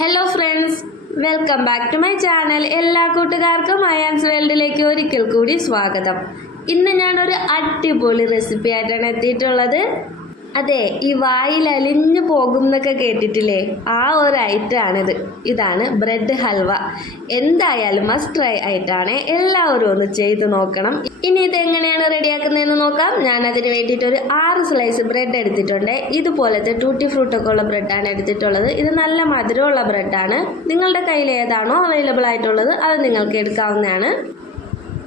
Hello friends, welcome back to my channel. എല്ലാ കൂട്ടുകാർക്കും അയാൻസ് വേൾഡിലേക്ക് ഒരിക്കൽ കൂടി സ്വാഗതം. ഇന്ന് ഞാനൊരു അടിപൊളി റെസിപ്പി ആയിട്ടാണ് എത്തിയിട്ടുള്ളത്. അതെ, ഈ വായിൽ അലിഞ്ഞു പോകും എന്നൊക്കെ കേട്ടിട്ടില്ലേ, ആ ഒരു ഐറ്റമാണിത്. ഇതാണ് ബ്രെഡ് ഹൽവ. എന്തായാലും മസ്റ്റ് ട്രൈ ആയിട്ടാണ്, എല്ലാവരും ഒന്ന് ചെയ്ത് നോക്കണം. ഇനി ഇതെങ്ങനെയാണ് റെഡിയാക്കുന്നതെന്ന് നോക്കാം. ഞാൻ അതിന് വേണ്ടിയിട്ട് ഒരു 6 സ്ലൈസ് ബ്രെഡ് എടുത്തിട്ടുണ്ട്. ഇതുപോലത്തെ ടൂട്ടി ഫ്രൂട്ടൊക്കെ ഉള്ള ബ്രെഡാണ് എടുത്തിട്ടുള്ളത്. ഇത് നല്ല മധുരമുള്ള ബ്രെഡാണ്. നിങ്ങളുടെ കയ്യിൽ ഏതാണോ അവൈലബിൾ ആയിട്ടുള്ളത് അത് നിങ്ങൾക്ക് എടുക്കാവുന്നതാണ്.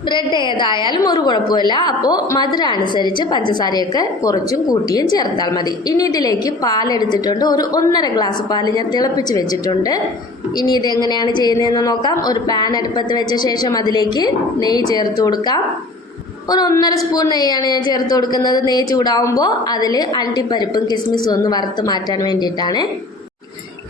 ബ്രെഡ് ഏതായാലും ഒരു കുഴപ്പമില്ല. അപ്പോൾ മധുരം അനുസരിച്ച് പഞ്ചസാരയൊക്കെ കുറച്ചും കൂട്ടിയും ചേർത്താൽ മതി. ഇനി ഇതിലേക്ക് പാലെടുത്തിട്ടുണ്ട്. ഒരു 1.5 ഗ്ലാസ് പാൽ ഞാൻ തിളപ്പിച്ച് വെച്ചിട്ടുണ്ട്. ഇനി ഇതെങ്ങനെയാണ് ചെയ്യുന്നതെന്ന് നോക്കാം. ഒരു പാൻ അടുപ്പത്ത് വെച്ച ശേഷം അതിലേക്ക് നെയ്യ് ചേർത്ത് കൊടുക്കാം. ഒരു 1.5 സ്പൂൺ നെയ്യാണ് ഞാൻ ചേർത്ത് കൊടുക്കുന്നത്. നെയ്യ് ചൂടാവുമ്പോൾ അതിൽ അണ്ടിപ്പരിപ്പും കിസ്മിസും ഒന്ന് വറുത്ത് മാറ്റാൻ വേണ്ടിയിട്ടാണ്.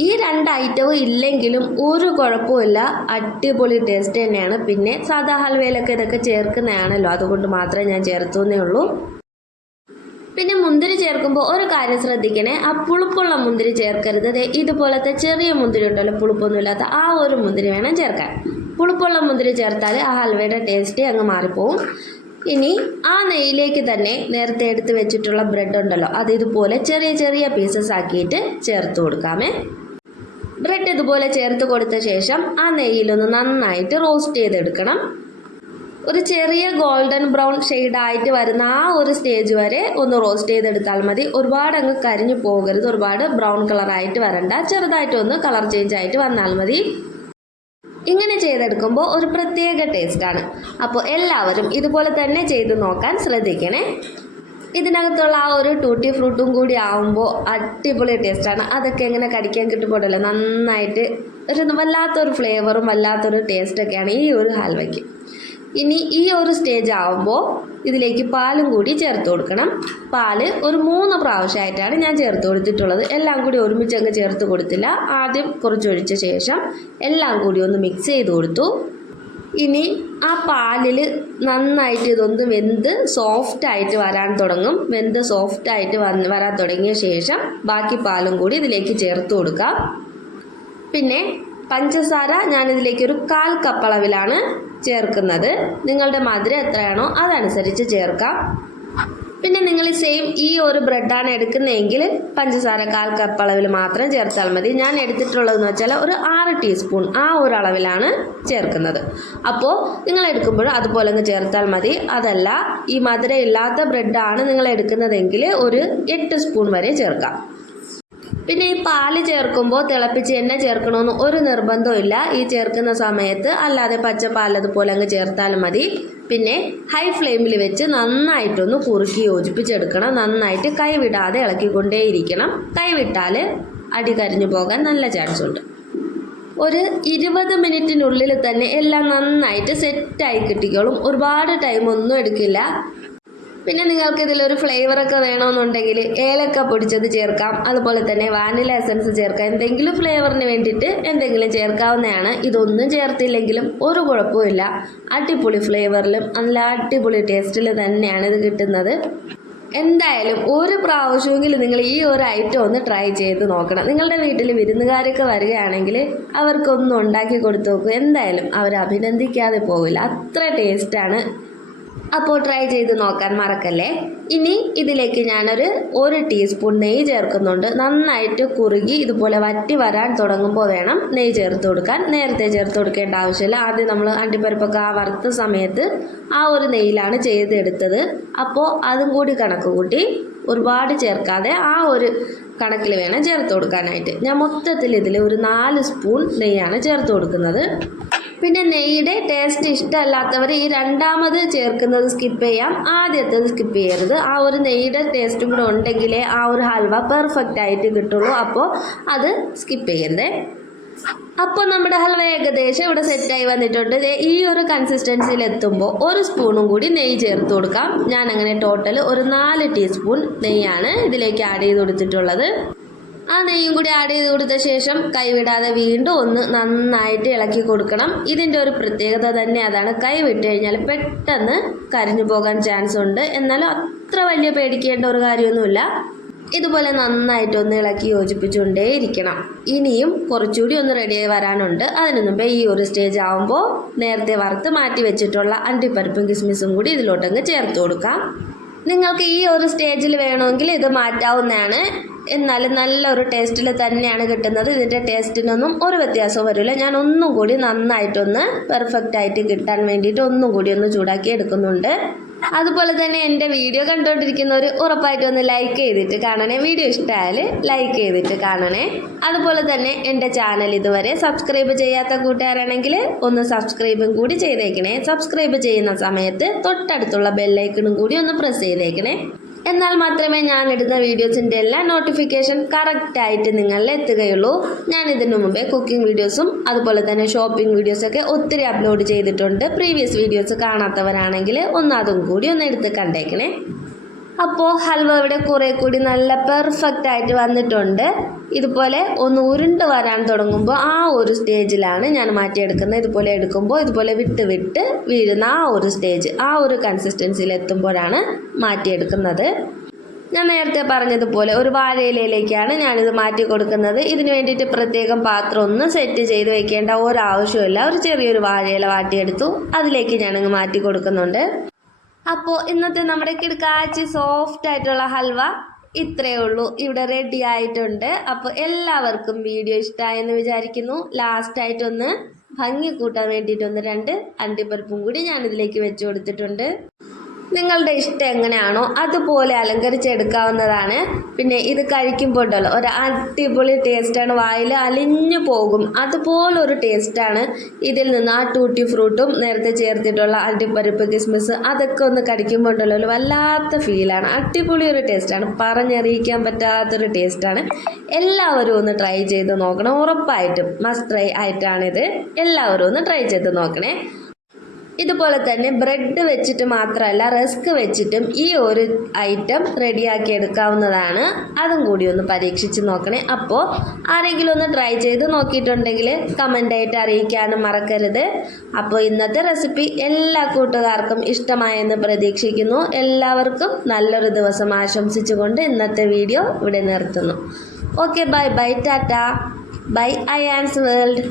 ഈ 2 ഐറ്റവും ഇല്ലെങ്കിലും ഒരു കുഴപ്പമില്ല, അടിപൊളി ടേസ്റ്റ് തന്നെയാണ്. പിന്നെ സാധാ ഹൽവയിലൊക്കെ ഇതൊക്കെ ചേർക്കുന്നതാണല്ലോ, അതുകൊണ്ട് മാത്രമേ ഞാൻ ചേർത്തുന്നേ ഉള്ളൂ. പിന്നെ മുന്തിരി ചേർക്കുമ്പോൾ ഒരു കാര്യം ശ്രദ്ധിക്കണേ, ആ പുളിപ്പുള്ള മുന്തിരി ചേർക്കരുത്. ഇതുപോലത്തെ ചെറിയ മുന്തിരി ഉണ്ടല്ലോ, പുളിപ്പൊന്നുമില്ലാത്ത ആ ഒരു മുന്തിരി വേണം ചേർക്കാൻ. പുളിപ്പുള്ള മുന്തിരി ചേർത്താൽ ആ ഹൽവയുടെ ടേസ്റ്റ് അങ്ങ് മാറിപ്പോവും. ഇനി ആ നെയ്യിലേക്ക് തന്നെ നേരത്തെ എടുത്ത് വെച്ചിട്ടുള്ള ബ്രെഡ് ഉണ്ടല്ലോ, അത് ഇതുപോലെ ചെറിയ ചെറിയ പീസസ് ആക്കിയിട്ട് ചേർത്ത് കൊടുക്കാമേ. ബ്രെഡ് ഇതുപോലെ ചേർത്ത് കൊടുത്ത ശേഷം ആ നെയ്യിലൊന്ന് നന്നായിട്ട് റോസ്റ്റ് ചെയ്തെടുക്കണം. ഒരു ചെറിയ ഗോൾഡൻ ബ്രൗൺ ഷെയ്ഡായിട്ട് വരുന്ന ആ ഒരു സ്റ്റേജ് വരെ ഒന്ന് റോസ്റ്റ് ചെയ്തെടുത്താൽ മതി. ഒരുപാട് അങ്ങ് കരിഞ്ഞു പോകരുത്, ഒരുപാട് ബ്രൗൺ കളറായിട്ട് വരണ്ട, ചെറുതായിട്ടൊന്ന് കളർ ചേഞ്ച് ആയിട്ട് വന്നാൽ മതി. ഇങ്ങനെ ചെയ്തെടുക്കുമ്പോൾ ഒരു പ്രത്യേക ടേസ്റ്റാണ്. അപ്പോൾ എല്ലാവരും ഇതുപോലെ തന്നെ ചെയ്ത് നോക്കാൻ ശ്രദ്ധിക്കണേ. ഇതിനകത്തുള്ള ആ ഒരു ടൂട്ടി ഫ്രൂട്ടും കൂടി ആവുമ്പോൾ അടിപൊളി ടേസ്റ്റാണ്. അതൊക്കെ എങ്ങനെ കടിക്കാൻ കിട്ടുമ്പോഴല്ലോ നന്നായിട്ട് വല്ലാത്തൊരു ഫ്ലേവറും വല്ലാത്തൊരു ടേസ്റ്റൊക്കെയാണ് ഈ ഒരു ഹൽവയ്ക്ക്. ഇനി ഈ ഒരു സ്റ്റേജ് ആവുമ്പോൾ ഇതിലേക്ക് പാലും കൂടി ചേർത്ത് കൊടുക്കണം. പാല് ഒരു 3 പ്രാവശ്യമായിട്ടാണ് ഞാൻ ചേർത്ത് കൊടുത്തിട്ടുള്ളത്. എല്ലാം കൂടി ഒരുമിച്ച് അങ്ങ് ചേർത്ത് കൊടുത്തില്ല. ആദ്യം കുറച്ചൊഴിച്ച ശേഷം എല്ലാം കൂടി ഒന്ന് മിക്സ് ചെയ്ത് കൊടുത്തു. ഇനി ആ പാലിൽ നന്നായിട്ട് ഇതൊന്ന് വെന്ത് സോഫ്റ്റായിട്ട് വരാൻ തുടങ്ങും. വെന്ത് സോഫ്റ്റായിട്ട് വരാൻ തുടങ്ങിയ ശേഷം ബാക്കി പാലും കൂടി ഇതിലേക്ക് ചേർത്ത് കൊടുക്കാം. പിന്നെ പഞ്ചസാര ഞാനിതിലേക്ക് ഒരു 1/4 കപ്പ് അളവിലാണ് ചേർക്കുന്നത്. നിങ്ങളുടെ മധുരം എത്രയാണോ അതനുസരിച്ച് ചേർക്കാം. പിന്നെ നിങ്ങൾ ഈ ഒരു ബ്രെഡാണ് എടുക്കുന്നതെങ്കിൽ പഞ്ചസാര 1/4 കപ്പ് അളവിൽ മാത്രം ചേർത്താൽ മതി. ഞാൻ എടുത്തിട്ടുള്ളതെന്ന് വെച്ചാൽ ഒരു 6 ടീസ്പൂൺ ആ ഒരു അളവിലാണ് ചേർക്കുന്നത്. അപ്പോൾ നിങ്ങൾ എടുക്കുമ്പോൾ അതുപോലെ അങ്ങ് ചേർത്താൽ മതി. അതല്ല, ഈ മധുരം ഇല്ലാത്ത ബ്രെഡാണ് നിങ്ങൾ എടുക്കുന്നതെങ്കിൽ ഒരു 8 സ്പൂൺ വരെ ചേർക്കാം. പിന്നെ ഈ പാല് ചേർക്കുമ്പോൾ തിളപ്പിച്ച് തന്നെ ചേർക്കണമെന്ന് ഒരു നിർബന്ധമില്ല. ഈ ചേർക്കുന്ന സമയത്ത് അല്ലാതെ പച്ചപ്പാൽ അതുപോലെ അങ്ങ് ചേർത്താലും മതി. പിന്നെ ഹൈ ഫ്ലെയിമിൽ വെച്ച് നന്നായിട്ടൊന്ന് കുറുക്കി യോജിപ്പിച്ചെടുക്കണം. നന്നായിട്ട് കൈവിടാതെ ഇളക്കിക്കൊണ്ടേയിരിക്കണം. കൈവിട്ടാൽ അടി കരിഞ്ഞു പോകാൻ നല്ല ചാൻസ് ഉണ്ട്. ഒരു 20 മിനിറ്റിനുള്ളിൽ തന്നെ എല്ലാം നന്നായിട്ട് സെറ്റായി കിട്ടിക്കോളും. ഒരുപാട് ടൈമൊന്നും എടുക്കില്ല. പിന്നെ നിങ്ങൾക്ക് ഇതിലൊരു ഫ്ലേവറൊക്കെ വേണമെന്നുണ്ടെങ്കിൽ ഏലക്ക പൊടിച്ചത് ചേർക്കാം. അതുപോലെ തന്നെ വാനില എസൻസ് ചേർക്കാം. എന്തെങ്കിലും ഫ്ലേവറിന് വേണ്ടിയിട്ട് എന്തെങ്കിലും ചേർക്കാവുന്നതാണ്. ഇതൊന്നും ചേർത്തില്ലെങ്കിലും ഒരു കുഴപ്പമില്ല. അടിപൊളി ഫ്ലേവറിലും നല്ല അടിപൊളി ടേസ്റ്റിൽ തന്നെയാണ് ഇത് കിട്ടുന്നത്. എന്തായാലും ഒരു പ്രാവശ്യമെങ്കിലും നിങ്ങൾ ഈ ഒരു ഐറ്റം ഒന്ന് ട്രൈ ചെയ്ത് നോക്കണം. നിങ്ങളുടെ വീട്ടിൽ വിരുന്നുകാരൊക്കെ വരികയാണെങ്കിൽ അവർക്കൊന്നും ഉണ്ടാക്കി കൊടുത്തു നോക്കൂ. എന്തായാലും അവർ അഭിനന്ദിക്കാതെ പോവില്ല, അത്ര ടേസ്റ്റാണ്. അപ്പോൾ ട്രൈ ചെയ്ത് നോക്കാൻ മറക്കല്ലേ. ഇനി ഇതിലേക്ക് ഞാനൊരു 1 ടീസ്പൂൺ നെയ്യ് ചേർക്കുന്നുണ്ട്. നന്നായിട്ട് കുറുകി ഇതുപോലെ വറ്റി വരാൻ തുടങ്ങുമ്പോൾ വേണം നെയ്യ് ചേർത്ത് കൊടുക്കാൻ. നേരത്തെ ചേർത്ത് കൊടുക്കേണ്ട ആവശ്യമില്ല. ആദ്യം നമ്മൾ അണ്ടിപ്പരിപ്പൊക്കെ ആ വറുത്ത സമയത്ത് ആ ഒരു നെയ്യിലാണ് ചെയ്തെടുത്തത്. അപ്പോൾ അതും കൂടി കണക്ക് കൂട്ടി ഒരുപാട് ചേർക്കാതെ ആ ഒരു കണക്കിൽ വേണം ചേർത്ത് കൊടുക്കാനായിട്ട്. ഞാൻ മൊത്തത്തിൽ ഇതിൽ ഒരു 4 സ്പൂൺ നെയ്യാണ് ചേർത്ത് കൊടുക്കുന്നത്. പിന്നെ നെയ്യുടെ ടേസ്റ്റ് ഇഷ്ടമല്ലാത്തവർ ഈ രണ്ടാമത് ചേർക്കുന്നത് സ്കിപ്പ് ചെയ്യാം, ആദ്യത്തേത് സ്കിപ്പ് ചെയ്യരുത്. ആ ഒരു നെയ്യുടെ ടേസ്റ്റും കൂടെ ഉണ്ടെങ്കിലേ ആ ഒരു ഹൽവ പെർഫെക്റ്റ് ആയിട്ട് കിട്ടുള്ളൂ. അപ്പോൾ അത് സ്കിപ്പ് ചെയ്യരുതേ. അപ്പോൾ നമ്മുടെ ഹൽവ ഏകദേശം ഇവിടെ സെറ്റായി വന്നിട്ടുണ്ട്. ഈ ഒരു കൺസിസ്റ്റൻസിയിൽ എത്തുമ്പോൾ 1 സ്പൂണും കൂടി നെയ്യ് ചേർത്ത് കൊടുക്കാം. ഞാൻ അങ്ങനെ ടോട്ടൽ ഒരു 4 ടീസ്പൂൺ നെയ്യാണ് ഇതിലേക്ക് ആഡ് ചെയ്ത് കൊടുത്തിട്ടുള്ളത്. ആ നെയ്യും കൂടി ആഡ് ചെയ്ത് കൊടുത്ത ശേഷം കൈവിടാതെ വീണ്ടും ഒന്ന് നന്നായിട്ട് ഇളക്കി കൊടുക്കണം. ഇതിൻ്റെ ഒരു പ്രത്യേകത തന്നെ അതാണ്. കൈ വിട്ട് കഴിഞ്ഞാൽ പെട്ടെന്ന് കരിഞ്ഞു പോകാൻ ചാൻസ് ഉണ്ട്. എന്നാലും അത്ര വലിയ പേടിക്കേണ്ട ഒരു കാര്യമൊന്നുമില്ല. ഇതുപോലെ നന്നായിട്ടൊന്ന് ഇളക്കി യോജിപ്പിച്ചുകൊണ്ടേയിരിക്കണം. ഇനിയും കുറച്ചുകൂടി ഒന്ന് റെഡിയായി വരാനുണ്ട്. അതിനു മുമ്പേ ഈ ഒരു സ്റ്റേജ് ആകുമ്പോൾ നേരത്തെ വറുത്ത് മാറ്റി വെച്ചിട്ടുള്ള അണ്ടിപ്പരിപ്പും കിസ്മിസും കൂടി ഇതിലോട്ടങ്ങ് ചേർത്ത് കൊടുക്കാം. നിങ്ങൾക്ക് ഈ ഒരു സ്റ്റേജിൽ വേണമെങ്കിൽ ഇത് മാറ്റാവുന്നതാണ്. എന്നാലും നല്ലൊരു ടേസ്റ്റിൽ തന്നെയാണ് കിട്ടുന്നത്. ഇതിൻ്റെ ടേസ്റ്റിനൊന്നും ഒരു വ്യത്യാസവും വരില്ല. ഞാൻ ഒന്നും കൂടി നന്നായിട്ടൊന്ന് പെർഫെക്റ്റ് ആയിട്ട് കിട്ടാൻ വേണ്ടിയിട്ട് ഒന്നും കൂടി ഒന്ന് ചൂടാക്കി എടുക്കുന്നുണ്ട്. അതുപോലെ തന്നെ എൻ്റെ വീഡിയോ കണ്ടുകൊണ്ടിരിക്കുന്നവർ ഉറപ്പായിട്ടും ഒന്ന് ലൈക്ക് ചെയ്തിട്ട് കാണണേ. വീഡിയോ ഇഷ്ടമായാൽ ലൈക്ക് ചെയ്തിട്ട് കാണണേ. അതുപോലെ തന്നെ എൻ്റെ ചാനൽ ഇതുവരെ സബ്സ്ക്രൈബ് ചെയ്യാത്ത കൂട്ടുകാരാണെങ്കിൽ ഒന്ന് സബ്സ്ക്രൈബും കൂടി ചെയ്തേക്കണേ. സബ്സ്ക്രൈബ് ചെയ്യുന്ന സമയത്ത് തൊട്ടടുത്തുള്ള ബെല്ലൈക്കണും കൂടി ഒന്ന് പ്രസ് ചെയ്തേക്കണേ. എന്നാൽ മാത്രമേ ഞാനിടുന്ന വീഡിയോസിൻ്റെ എല്ലാ നോട്ടിഫിക്കേഷൻ കറക്റ്റായിട്ട് നിങ്ങളിൽ എത്തുകയുള്ളൂ. ഞാൻ ഇതിനു മുമ്പേ കുക്കിംഗ് വീഡിയോസും അതുപോലെ തന്നെ ഷോപ്പിംഗ് വീഡിയോസൊക്കെ ഒത്തിരി അപ്ലോഡ് ചെയ്തിട്ടുണ്ട്. പ്രീവിയസ് വീഡിയോസ് കാണാത്തവരാണെങ്കിൽ അതും കൂടി ഒന്ന് എടുത്ത് കണ്ടേക്കണേ. അപ്പോൾ ഹൽവ ഇവിടെ കുറേ കൂടി നല്ല പെർഫെക്റ്റ് ആയിട്ട് വന്നിട്ടുണ്ട്. ഇതുപോലെ ഒന്ന് ഉരുണ്ട് വരാൻ തുടങ്ങുമ്പോൾ ആ ഒരു സ്റ്റേജിലാണ് ഞാൻ മാറ്റിയെടുക്കുന്നത്. ഇതുപോലെ എടുക്കുമ്പോൾ ഇതുപോലെ വിട്ട് വിട്ട് വീഴുന്ന ആ ഒരു സ്റ്റേജ്, ആ ഒരു കൺസിസ്റ്റൻസിയിൽ എത്തുമ്പോഴാണ് മാറ്റിയെടുക്കുന്നത്. ഞാൻ നേരത്തെ പറഞ്ഞതുപോലെ ഒരു വാഴയിലയിലേക്കാണ് ഞാനിത് മാറ്റി കൊടുക്കുന്നത്. ഇതിന് വേണ്ടിയിട്ട് പ്രത്യേകം പാത്രം ഒന്നും സെറ്റ് ചെയ്ത് വെക്കേണ്ട ഒരാവശ്യമില്ല. ഒരു ചെറിയൊരു വാഴയില വാട്ടിയെടുത്തു, അതിലേക്ക് ഞാനങ്ങ് മാറ്റി കൊടുക്കുന്നുണ്ട്. അപ്പോൾ ഇന്നത്തെ നമ്മുടെ കിടക്കാച്ചി സോഫ്റ്റ് ആയിട്ടുള്ള ഹൽവ ഇത്രയേ ഉള്ളൂ, ഇവിടെ റെഡി ആയിട്ടുണ്ട്. അപ്പോൾ എല്ലാവർക്കും വീഡിയോ ഇഷ്ടമായെന്ന് വിചാരിക്കുന്നു. ലാസ്റ്റായിട്ടൊന്ന് ഭംഗി കൂട്ടാൻ വേണ്ടിയിട്ടൊന്ന് 2 അണ്ടിപ്പരിപ്പും കൂടി ഞാനിതിലേക്ക് വെച്ച് കൊടുത്തിട്ടുണ്ട്. നിങ്ങളുടെ ഇഷ്ടം എങ്ങനെയാണോ അതുപോലെ അലങ്കരിച്ചെടുക്കാവുന്നതാണ്. പിന്നെ ഇത് കഴിക്കുമ്പോൾ ഉണ്ടല്ലോ ഒരു അടിപൊളി ടേസ്റ്റാണ്, വായിൽ അലിഞ്ഞു പോകും. അതുപോലൊരു ടേസ്റ്റാണ് ഇതിൽ നിന്ന്. ആ ടൂട്ടി ഫ്രൂട്ടും നേരത്തെ ചേർത്തിട്ടുള്ള അണ്ടിപ്പരിപ്പ് കിസ്മിസ് അതൊക്കെ ഒന്ന് കടിക്കുമ്പോൾ ഉണ്ടല്ലോ ഒരു വല്ലാത്ത ഫീലാണ്. അടിപൊളി ഒരു ടേസ്റ്റാണ്, പറഞ്ഞറിയിക്കാൻ പറ്റാത്തൊരു ടേസ്റ്റാണ്. എല്ലാവരും ഒന്ന് ട്രൈ ചെയ്ത് നോക്കണം, ഉറപ്പായിട്ടും മസ്റ്റ് ട്രൈ ആയിട്ടാണിത്. എല്ലാവരും ഒന്ന് ട്രൈ ചെയ്ത് നോക്കണേ. ഇതുപോലെ തന്നെ ബ്രെഡ് വെച്ചിട്ട് മാത്രമല്ല റസ്ക് വെച്ചിട്ടും ഈ ഒരു ഐറ്റം റെഡിയാക്കി എടുക്കാവുന്നതാണ്. അതും കൂടി ഒന്ന് പരീക്ഷിച്ച് നോക്കണേ. അപ്പോൾ ആരെങ്കിലും ഒന്ന് ട്രൈ ചെയ്ത് നോക്കിയിട്ടുണ്ടെങ്കിൽ കമൻ്റായിട്ട് അറിയിക്കാനും മറക്കരുത്. അപ്പോൾ ഇന്നത്തെ റെസിപ്പി എല്ലാ കൂട്ടുകാർക്കും ഇഷ്ടമായെന്ന് പ്രതീക്ഷിക്കുന്നു. എല്ലാവർക്കും നല്ലൊരു ദിവസം ആശംസിച്ചുകൊണ്ട് ഇന്നത്തെ വീഡിയോ ഇവിടെ നിർത്തുന്നു. Okay, bye bye, tata, bye Ayaan's world.